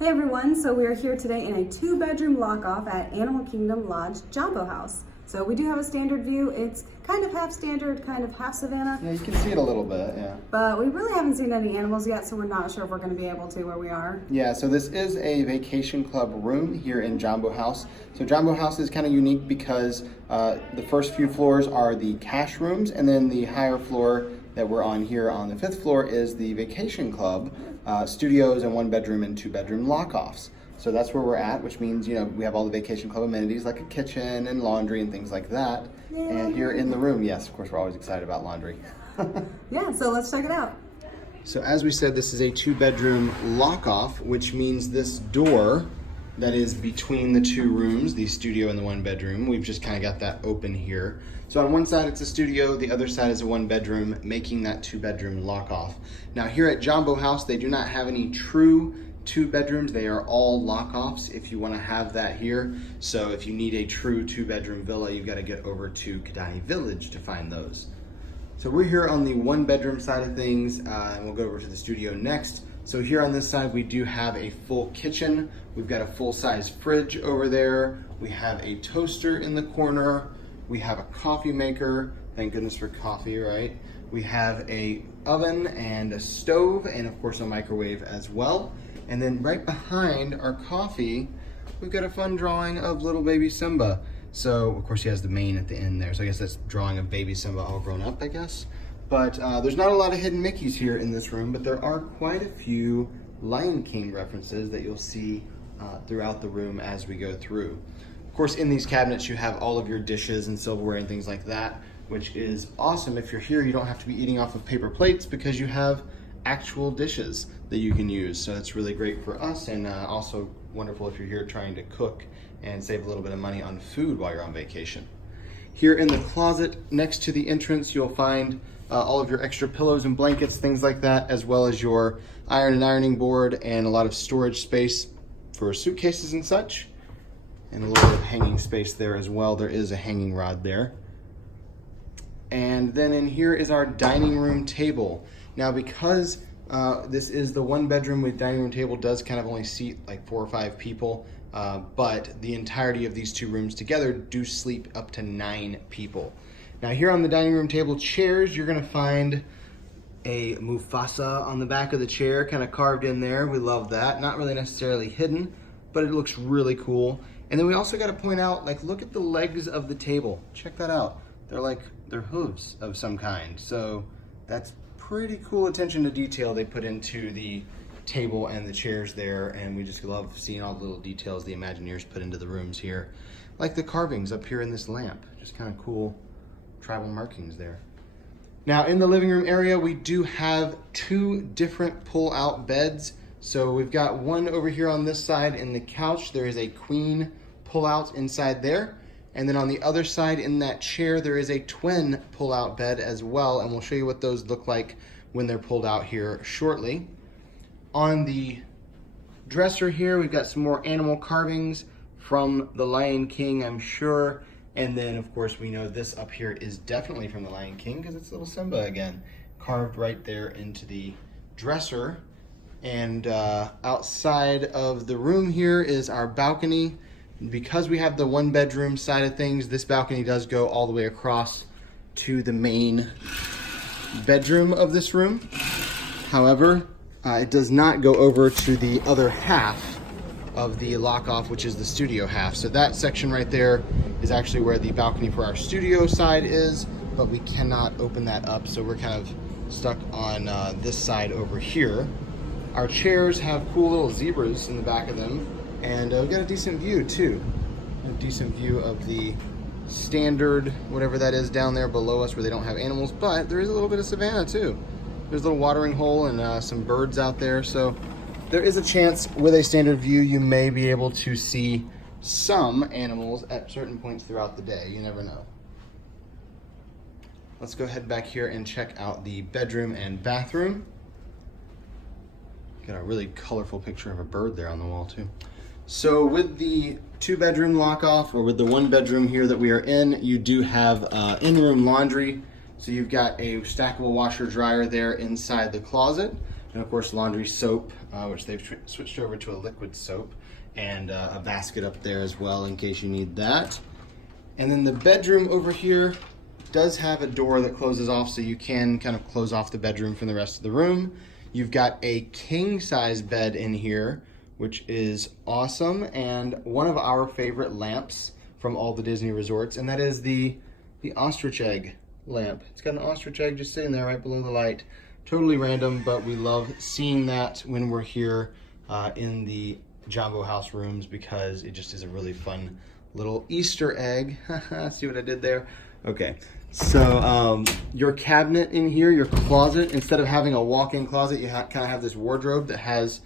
Hey everyone, so we are here today in a 2-bedroom lock-off at Animal Kingdom Lodge Jambo House. So we do have a standard view. It's kind of half standard, kind of half savanna. Yeah, you can see it a little bit, yeah. But we really haven't seen any animals yet, so we're not sure if we're going to be able to where we are. Yeah, so this is a vacation club room here in Jambo House. So Jambo House is kind of unique because the first few floors are the cash rooms, and then the higher floor that we're on here on the 5th floor is the vacation club, studios and 1-bedroom and 2-bedroom lock-offs. So that's where we're at, which means, you know, we have all the vacation club amenities like a kitchen and laundry and things like that. Yeah. And here in the room, yes, of course, we're always excited about laundry. Yeah, so let's check it out. So as we said, this is a 2-bedroom lock-off, which means this door that is between the 2 rooms, the studio and the 1-bedroom, we've just kind of got that open here. So on one side it's a studio, the other side is a 1-bedroom, making that 2-bedroom lock-off. Now here at Jambo House, they do not have any true 2 bedrooms. They are all lock-offs if you want to have that here. So if you need a true 2-bedroom villa, you've got to get over to Kidani Village to find those. So we're here on the 1-bedroom side of things, and we'll go over to the studio next. So here on this side, we do have a full kitchen. We've got a full-size fridge over there. We have a toaster in the corner. We have a coffee maker. Thank goodness for coffee, right? We have a oven and a stove, and of course a microwave as well. And then right behind our coffee, we've got a fun drawing of little baby Simba. So of course he has the mane at the end there. So I guess that's drawing of baby Simba all grown up, I guess. But there's not a lot of hidden Mickeys here in this room, but there are quite a few Lion King references that you'll see throughout the room as we go through. Of course, in these cabinets, you have all of your dishes and silverware and things like that, which is awesome. If you're here, you don't have to be eating off of paper plates because you have actual dishes that you can use. So that's really great for us, and also wonderful if you're here trying to cook and save a little bit of money on food while you're on vacation. Here in the closet next to the entrance, you'll find all of your extra pillows and blankets, things like that, as well as your iron and ironing board and a lot of storage space for suitcases and such, and a little bit of hanging space there as well. There is a hanging rod there. And then in here is our dining room table. Now, because this is the 1-bedroom with dining room table, does kind of only seat like 4 or 5 people, but the entirety of these 2 rooms together do sleep up to 9 people. Now here on the dining room table chairs, you're gonna find a Mufasa on the back of the chair, kind of carved in there. We love that. Not really necessarily hidden, but it looks really cool. And then we also gotta point out, like, look at the legs of the table. Check that out. They're hooves of some kind. So that's pretty cool attention to detail they put into the table and the chairs there, and we just love seeing all the little details the Imagineers put into the rooms here. Like the carvings up here in this lamp, just kind of cool tribal markings there. Now in the living room area, we do have 2 different pull-out beds. So we've got one over here on this side in the couch. There is a queen pull-out inside there. And then on the other side in that chair, there is a twin pull-out bed as well. And we'll show you what those look like when they're pulled out here shortly. On the dresser here, we've got some more animal carvings from the Lion King, I'm sure. And then, of course, we know this up here is definitely from the Lion King because it's little Simba again, carved right there into the dresser. And outside of the room here is our balcony. Because we have the 1-bedroom side of things, this balcony does go all the way across to the main bedroom of this room. However, it does not go over to the other half of the lock-off, which is the studio half. So that section right there is actually where the balcony for our studio side is, but we cannot open that up, so we're kind of stuck on this side over here. Our chairs have cool little zebras in the back of them, and we've got a decent view too. A decent view of the standard, whatever that is down there below us where they don't have animals, but there is a little bit of savanna too. There's a little watering hole and some birds out there, so there is a chance with a standard view you may be able to see some animals at certain points throughout the day. You never know. Let's go ahead back here and check out the bedroom and bathroom. Got a really colorful picture of a bird there on the wall too. So with the 2-bedroom lock-off, or with the 1-bedroom here that we are in, you do have in-room laundry. So you've got a stackable washer dryer there inside the closet. And of course laundry soap, which they've switched over to a liquid soap, and a basket up there as well in case you need that. And then the bedroom over here does have a door that closes off, so you can kind of close off the bedroom from the rest of the room. You've got a king size bed in here, which is awesome, and one of our favorite lamps from all the Disney resorts, and that is the ostrich egg lamp. It's got an ostrich egg just sitting there right below the light. Totally random, but we love seeing that when we're here in the Jambo House rooms, because it just is a really fun little Easter egg. See what I did there? Okay, so your cabinet in here, your closet, instead of having a walk-in closet, you kind of have this wardrobe that has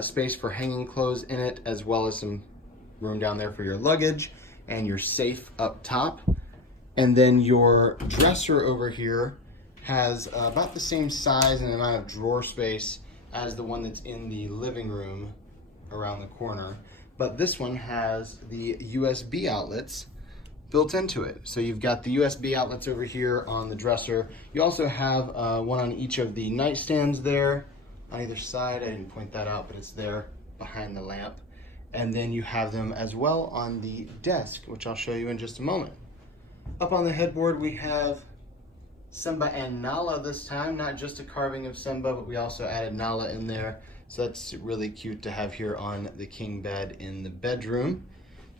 space for hanging clothes in it, as well as some room down there for your luggage and your safe up top. And then your dresser over here has about the same size and amount of drawer space as the one that's in the living room around the corner. But this one has the USB outlets built into it. So you've got the USB outlets over here on the dresser. You also have one on each of the nightstands there on either side. I didn't point that out, but it's there behind the lamp. And then you have them as well on the desk, which I'll show you in just a moment. Up on the headboard, we have Simba and Nala this time, not just a carving of Simba, but we also added Nala in there. So that's really cute to have here on the king bed in the bedroom.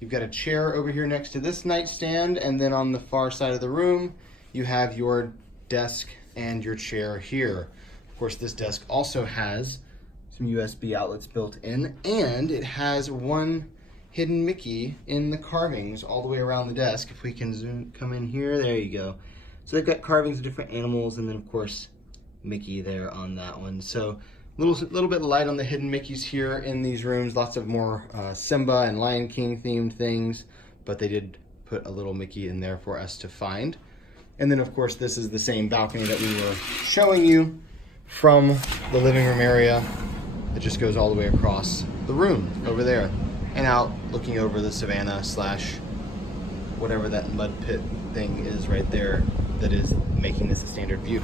You've got a chair over here next to this nightstand, and then on the far side of the room, you have your desk and your chair here. Of course, this desk also has some USB outlets built in, and it has one hidden Mickey in the carvings all the way around the desk. If we can come in here, there you go. So they've got carvings of different animals, and then of course, Mickey there on that one. So little bit of light on the hidden Mickeys here in these rooms. Lots of more Simba and Lion King themed things, but they did put a little Mickey in there for us to find. And then of course, this is the same balcony that we were showing you from the living room area. It just goes all the way across the room over there and out looking over the savanna / whatever that mud pit thing is right there that is making this a standard view.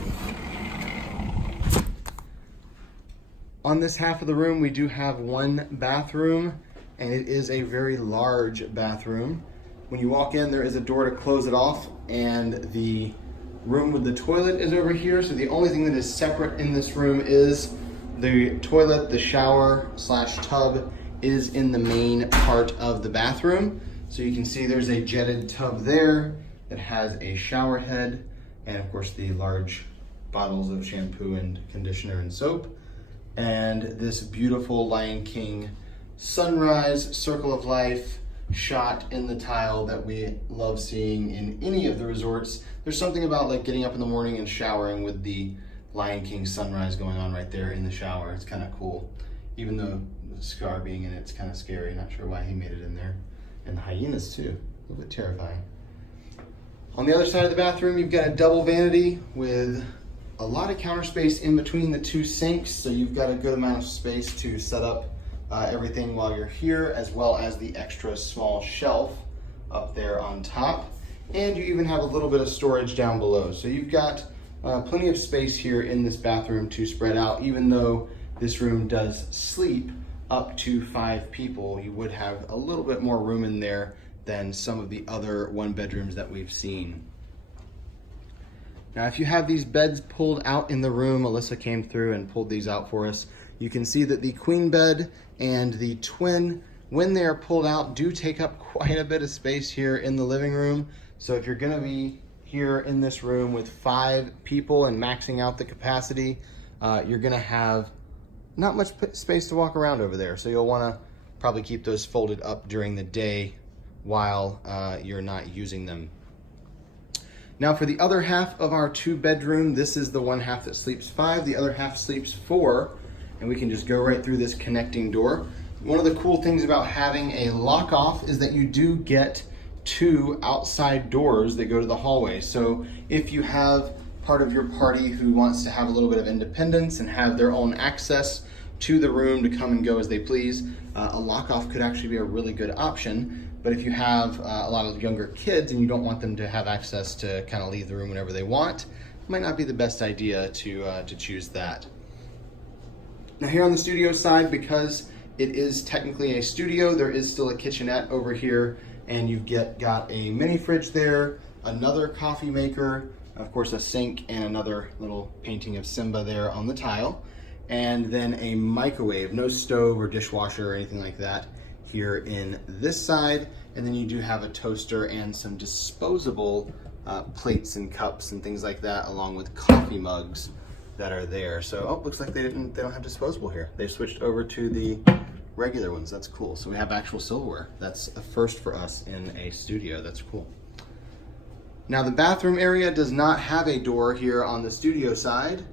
On this half of the room, we do have one bathroom, and it is a very large bathroom. When you walk in, there is a door to close it off, and the room with the toilet is over here. So the only thing that is separate in this room is the toilet. The shower / tub is in the main part of the bathroom. So you can see there's a jetted tub there that has a shower head, and of course the large bottles of shampoo and conditioner and soap. And this beautiful Lion King sunrise circle of life shot in the tile that we love seeing in any of the resorts. There's something about like getting up in the morning and showering with the Lion King sunrise going on right there in the shower. It's kind of cool. Even though the Scar being in it's kind of scary. Not sure why he made it in there. And the hyenas too, a little bit terrifying. On the other side of the bathroom, you've got a double vanity with a lot of counter space in between the two sinks, so you've got a good amount of space to set up everything while you're here, as well as the extra small shelf up there on top. And you even have a little bit of storage down below. So you've got plenty of space here in this bathroom to spread out. Even though this room does sleep up to 5 people, you would have a little bit more room in there than some of the other one bedrooms that we've seen. Now, if you have these beds pulled out in the room, Alyssa came through and pulled these out for us. You can see that the queen bed and the twin, when they are pulled out, do take up quite a bit of space here in the living room. So if you're gonna be here in this room with 5 people and maxing out the capacity, you're gonna have not much space to walk around over there. So you'll wanna probably keep those folded up during the day while you're not using them. Now for the other half of our 2-bedroom, this is the one half that sleeps 5, the other half sleeps 4, and we can just go right through this connecting door. One of the cool things about having a lock off is that you do get 2 outside doors that go to the hallway. So if you have part of your party who wants to have a little bit of independence and have their own access to the room to come and go as they please, a lock off could actually be a really good option. But if you have a lot of younger kids and you don't want them to have access to kind of leave the room whenever they want, it might not be the best idea to choose that. Now here on the studio side, because it is technically a studio, there is still a kitchenette over here, and you've got a mini fridge there, another coffee maker, of course a sink, and another little painting of Simba there on the tile, and then a microwave, no stove or dishwasher or anything like that here in this side. And then you do have a toaster and some disposable plates and cups and things like that, along with coffee mugs that are there. So, oh, looks like they don't have disposable here. They switched over to the regular ones. That's cool. So we have actual silverware. That's a first for us in a studio. That's cool. Now the bathroom area does not have a door here on the studio side,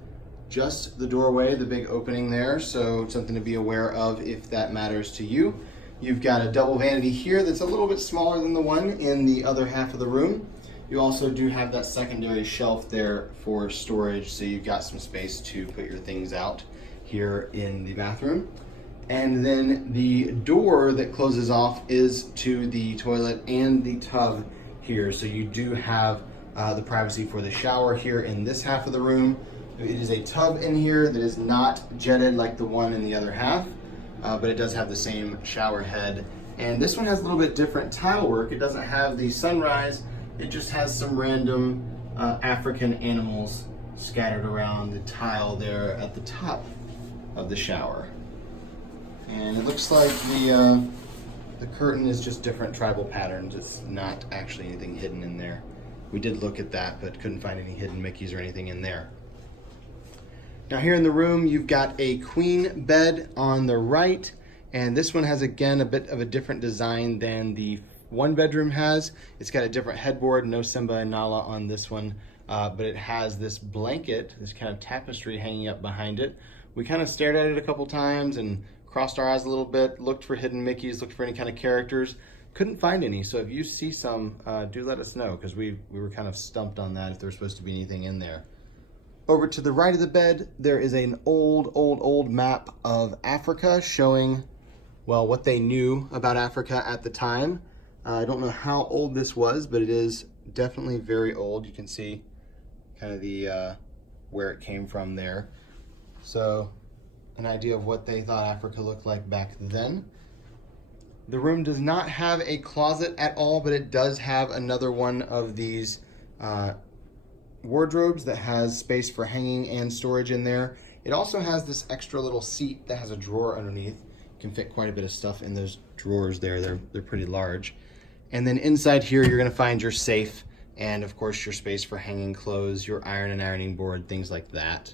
just the doorway, the big opening there. So something to be aware of if that matters to you. You've got a double vanity here that's a little bit smaller than the one in the other half of the room. You also do have that secondary shelf there for storage, so you've got some space to put your things out here in the bathroom. And then the door that closes off is to the toilet and the tub here, so you do have the privacy for the shower here in this half of the room. It is a tub in here that is not jetted like the one in the other half, but it does have the same shower head. And this one has a little bit different tile work. It doesn't have the sunrise. It just has some random African animals scattered around the tile there at the top of the shower. And it looks like the curtain is just different tribal patterns. It's not actually anything hidden in there. We did look at that, but couldn't find any hidden Mickeys or anything in there. Now here in the room, you've got a queen bed on the right, and this one has, again, a bit of a different design than the one bedroom has. It's got a different headboard, no Simba and Nala on this one, but it has this blanket, this kind of tapestry hanging up behind it. We kind of stared at it a couple times and crossed our eyes a little bit, looked for hidden Mickeys, looked for any kind of characters, couldn't find any. So if you see some, do let us know, because we were kind of stumped on that if there's supposed to be anything in there. Over to the right of the bed, there is an old map of Africa showing, well, what they knew about Africa at the time. I don't know how old this was, but it is definitely very old. You can see kind of the where it came from there. So an idea of what they thought Africa looked like back then. The room does not have a closet at all, but it does have another one of these wardrobes that has space for hanging and storage in there. It also has this extra little seat that has a drawer underneath. You can fit quite a bit of stuff in those drawers there. They're pretty large. And then inside here, you're gonna find your safe and of course your space for hanging clothes, your iron and ironing board, things like that.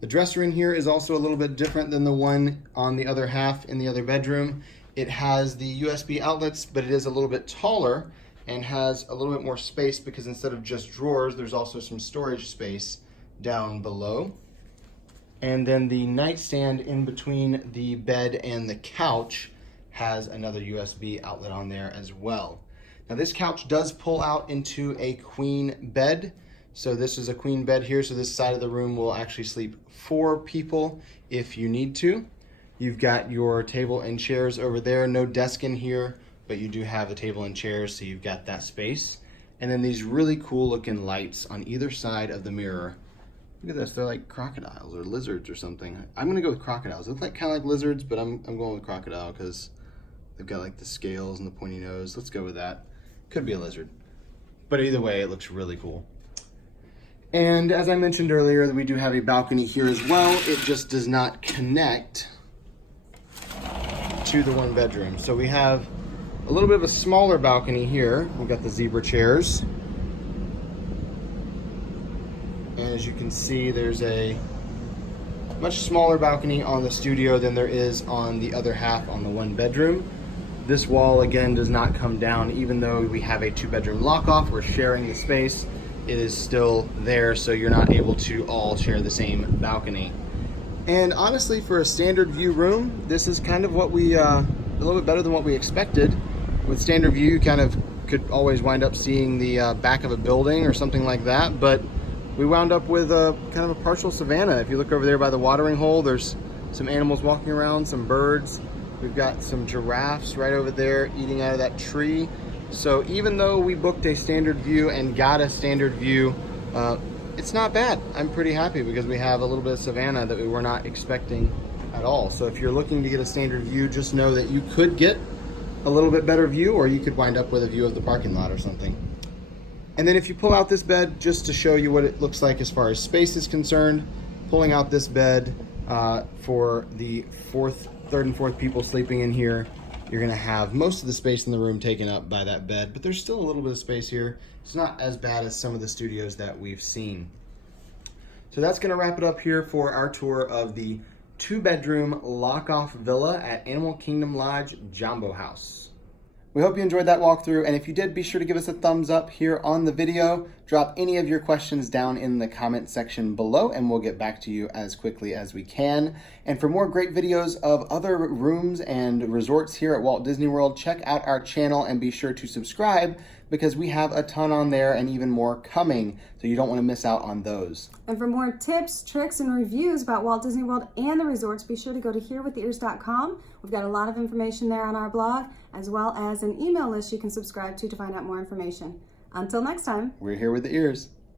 The dresser in here is also a little bit different than the one on the other half in the other bedroom. It has the USB outlets, but it is a little bit taller and has a little bit more space because instead of just drawers, there's also some storage space down below. And then the nightstand in between the bed and the couch has another USB outlet on there as well. Now this couch does pull out into a queen bed. So this is a queen bed here. So this side of the room will actually sleep 4 people if you need to. You've got your table and chairs over there. No desk in here, but you do have a table and chairs, so you've got that space. And then these really cool looking lights on either side of the mirror. Look at this, they're like crocodiles or lizards or something. I'm gonna go with crocodiles. They look like kind of like lizards, but I'm going with crocodile because they've got like the scales and the pointy nose. Let's go with that. Could be a lizard. But either way, it looks really cool. And as I mentioned earlier, we do have a balcony here as well. It just does not connect to the one bedroom. So we have a little bit of a smaller balcony here. We've got the zebra chairs. And as you can see, there's a much smaller balcony on the studio than there is on the other half on the one bedroom. This wall, again, does not come down. Even though we have a 2-bedroom lock-off, we're sharing the space, it is still there, so you're not able to all share the same balcony. And honestly, for a standard view room, this is kind of what we, a little bit better than what we expected. With standard view, you kind of could always wind up seeing the back of a building or something like that, but we wound up with a kind of a partial savanna. If you look over there by the watering hole, there's some animals walking around, some birds. We've got some giraffes right over there eating out of that tree. So even though we booked a standard view and got a standard view, it's not bad. I'm pretty happy because we have a little bit of savanna that we were not expecting at all. So if you're looking to get a standard view, just know that you could get a little bit better view, or you could wind up with a view of the parking lot or something. And then if you pull out this bed, just to show you what it looks like as far as space is concerned, pulling out this bed for the third and fourth people sleeping in here, you're gonna have most of the space in the room taken up by that bed, but there's still a little bit of space here. It's not as bad as some of the studios that we've seen. So that's gonna wrap it up here for our tour of the 2-bedroom lock-off villa at Animal Kingdom Lodge, Jambo House. We hope you enjoyed that walkthrough, and if you did, be sure to give us a thumbs up here on the video. Drop any of your questions down in the comment section below, and we'll get back to you as quickly as we can. And for more great videos of other rooms and resorts here at Walt Disney World, check out our channel and be sure to subscribe, because we have a ton on there and even more coming, so you don't want to miss out on those. And for more tips, tricks, and reviews about Walt Disney World and the resorts, be sure to go to herewiththeears.com. We've got a lot of information there on our blog, as well as an email list you can subscribe to find out more information. Until next time, We're here with the ears.